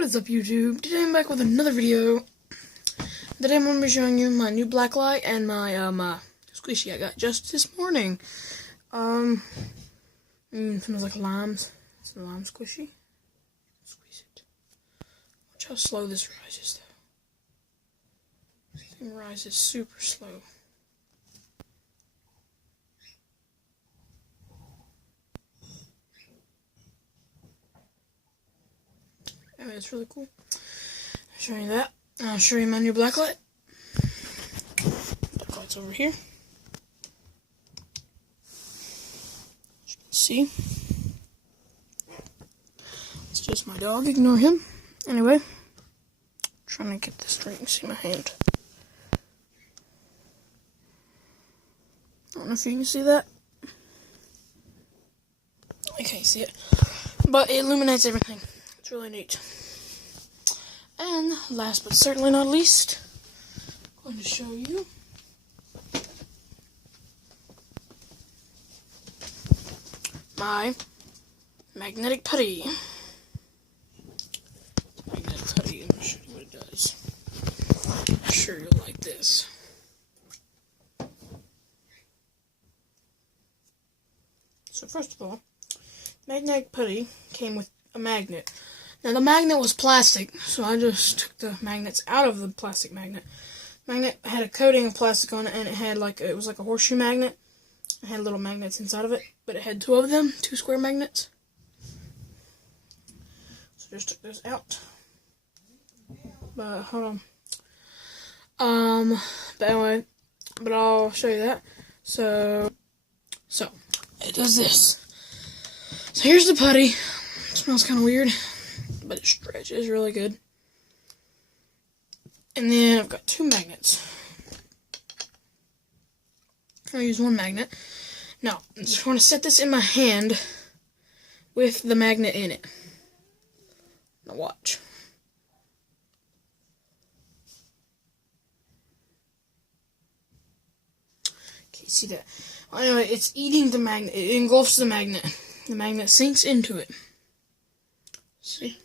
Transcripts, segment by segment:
What is up, YouTube? Today I'm back with another video. Today I'm going to be showing you my new blacklight and my squishy I got just this morning. Smells like limes. It's a lime squishy. Squeeze it. Watch how slow this rises, though. This thing rises super slow. Anyway, it's really cool. I'll show you that. I'll show you my new blacklight. Blacklight's over here. As you can see. It's just my dog. Ignore him. Anyway. Trying to get this straight and see my hand. I don't know if you can see that. I can't see it. But it illuminates everything. It's really neat. And last but certainly not least, I'm going to show you my magnetic putty. Magnetic putty, I'm going to show you what it does. I'm sure you'll like this. So first of all, magnetic putty came with a magnet. Now the magnet was plastic, so I just took the magnets out of the plastic magnet. Magnet had a coating of plastic on it, and it was like a horseshoe magnet. It had little magnets inside of it, but it had two of them, two square magnets. So just took those out. But hold on. But anyway, I'll show you that. So it does this. So here's the putty. It smells kind of weird, but it stretches really good. And then I've got two magnets. I'll use one magnet. Now, I just want to set this in my hand with the magnet in it. Now watch. Okay, see that? Well, anyway, it's eating the magnet. It engulfs the magnet. The magnet sinks into it. See?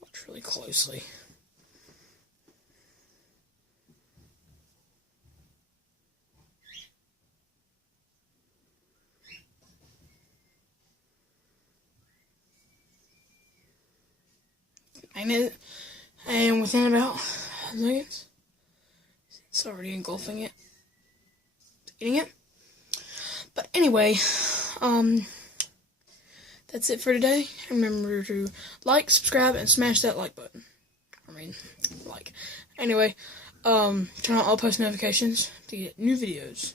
Watch really closely. Magnet, and within about seconds, it's already engulfing it. It's eating it. But anyway, that's it for today. Remember to like, subscribe, and smash that like button. Anyway, turn on all post notifications to get new videos.